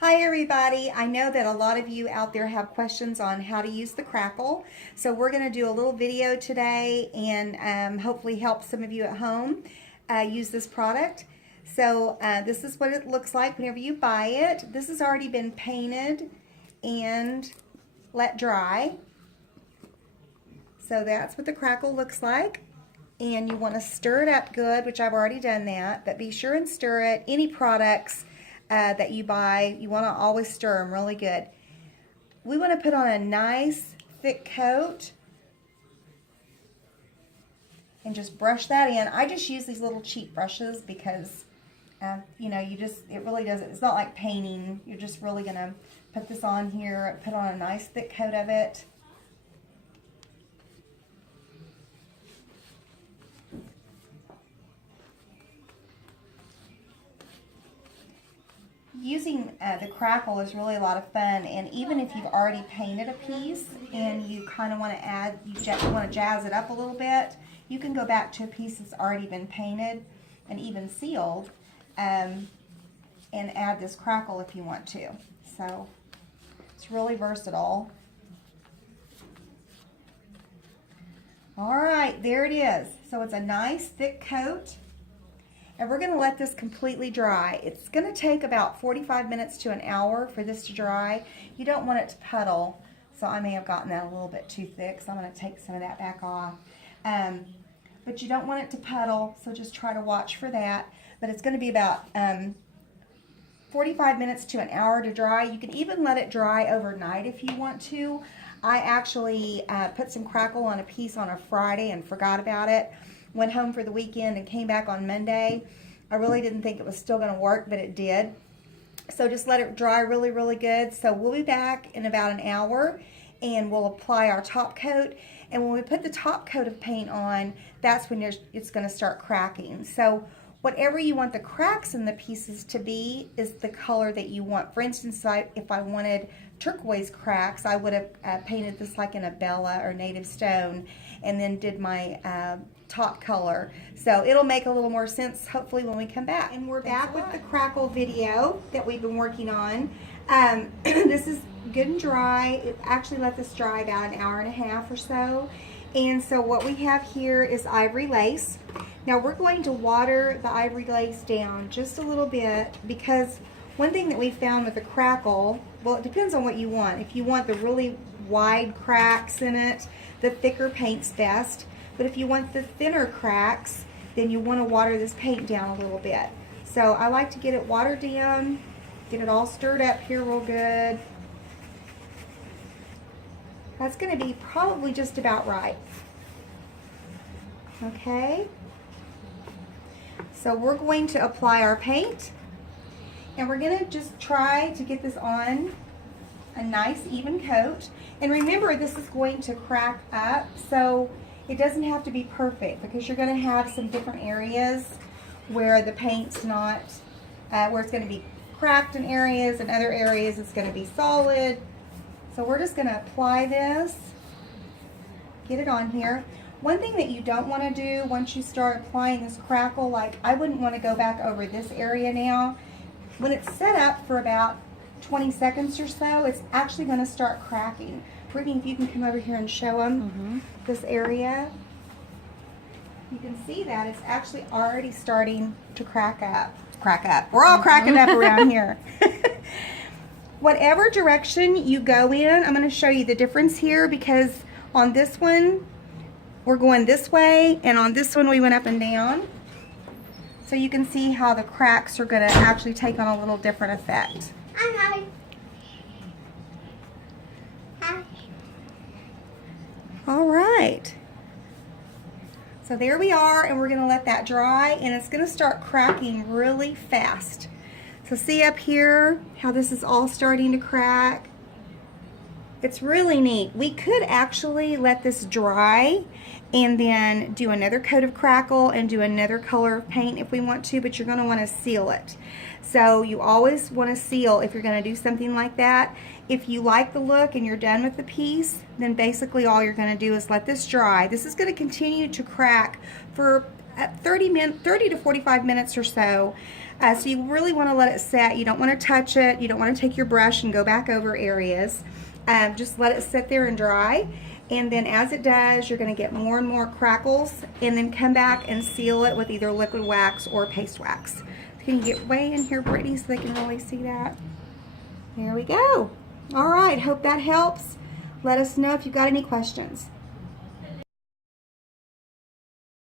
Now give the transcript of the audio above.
Hi everybody. I know that a lot of you out there have questions on how to use the Crackle. So we're going to do a little video today and hopefully help some of you at home use this product. So this is what it looks like whenever you buy it. This has already been painted and let dry. So that's what the Crackle looks like. And you want to stir it up good, which I've already done that, but be sure and stir it. Any products that you buy, you want to always stir them really good. We want to put on a nice thick coat and just brush that in. I just use these little cheap brushes because you know, it really doesn't, it's not like painting. You're just really going to put this on here, put on a nice thick coat of it. Using the Crackle is really a lot of fun, and even if you've already painted a piece and you kind of want to add, you want to jazz it up a little bit, you can go back to a piece that's already been painted and even sealed and add this Crackle if you want to. So it's really versatile. Alright, there it is. So it's a nice thick coat. And we're going to let this completely dry. It's going to take about 45 minutes to an hour for this to dry. You don't want it to puddle, so I may have gotten that a little bit too thick, so I'm going to take some of that back off. But you don't want it to puddle, so just try to watch for that. But it's going to be about 45 minutes to an hour to dry. You can even let it dry overnight if you want to. I actually put some Crackle on a piece on a Friday and forgot about it. Went home for the weekend and came back on Monday. I really didn't think it was still going to work, but it did. So just let it dry really, really good. So we'll be back in about an hour and we'll apply our top coat. And when we put the top coat of paint on, that's when it's going to start cracking. So whatever you want the cracks in the pieces to be is the color that you want. For instance, if I wanted turquoise cracks, I would have painted this like in a Bella or native stone and then did my top color. So it'll make a little more sense hopefully when we come back. And we're back with the Crackle video that we've been working on. This is good and dry. It actually let this dry about an hour and a half or so. And so what we have here is ivory lace. Now we're going to water the ivory lace down just a little bit because one thing that we found with the Crackle, well, it depends on what you want. If you want the really wide cracks in it, the thicker paint's best. But if you want the thinner cracks, then you want to water this paint down a little bit. So I like to get it watered down, get it all stirred up here real good. That's going to be probably just about right. Okay. So we're going to apply our paint. And we're going to just try to get this on a nice even coat. And remember, this is going to crack up, so it doesn't have to be perfect because you're going to have some different areas where the paint's not, where it's going to be cracked in areas, and other areas it's going to be solid. So we're just going to apply this, get it on here. One thing that you don't want to do once you start applying this Crackle, like I wouldn't want to go back over this area now. When it's set up for about 20 seconds or so, it's actually going to start cracking. Brittany, if you can come over here and show them this area. You can see that it's actually already starting to crack up. We're all cracking up around here. Whatever direction you go in, I'm going to show you the difference here because on this one, we're going this way, and on this one, we went up and down. So you can see how the cracks are going to actually take on a little different effect. Hi. All right. So there we are, and we're going to let that dry, and it's going to start cracking really fast. So see up here how this is all starting to crack? It's really neat. We could actually let this dry and then do another coat of Crackle and do another color of paint if we want to, but you're going to want to seal it. So you always want to seal if you're going to do something like that. If you like the look and you're done with the piece, then basically all you're going to do is let this dry. This is going to continue to crack for 30 to 45 minutes or so. So you really want to let it set. You don't want to touch it. You don't want to take your brush and go back over areas. Just let it sit there and dry. And then as it does, you're going to get more and more crackles, and then come back and seal it with either liquid wax or paste wax. Can you get way in here, Brittany, so they can really see that? There we go. All right, hope that helps. Let us know if you've got any questions.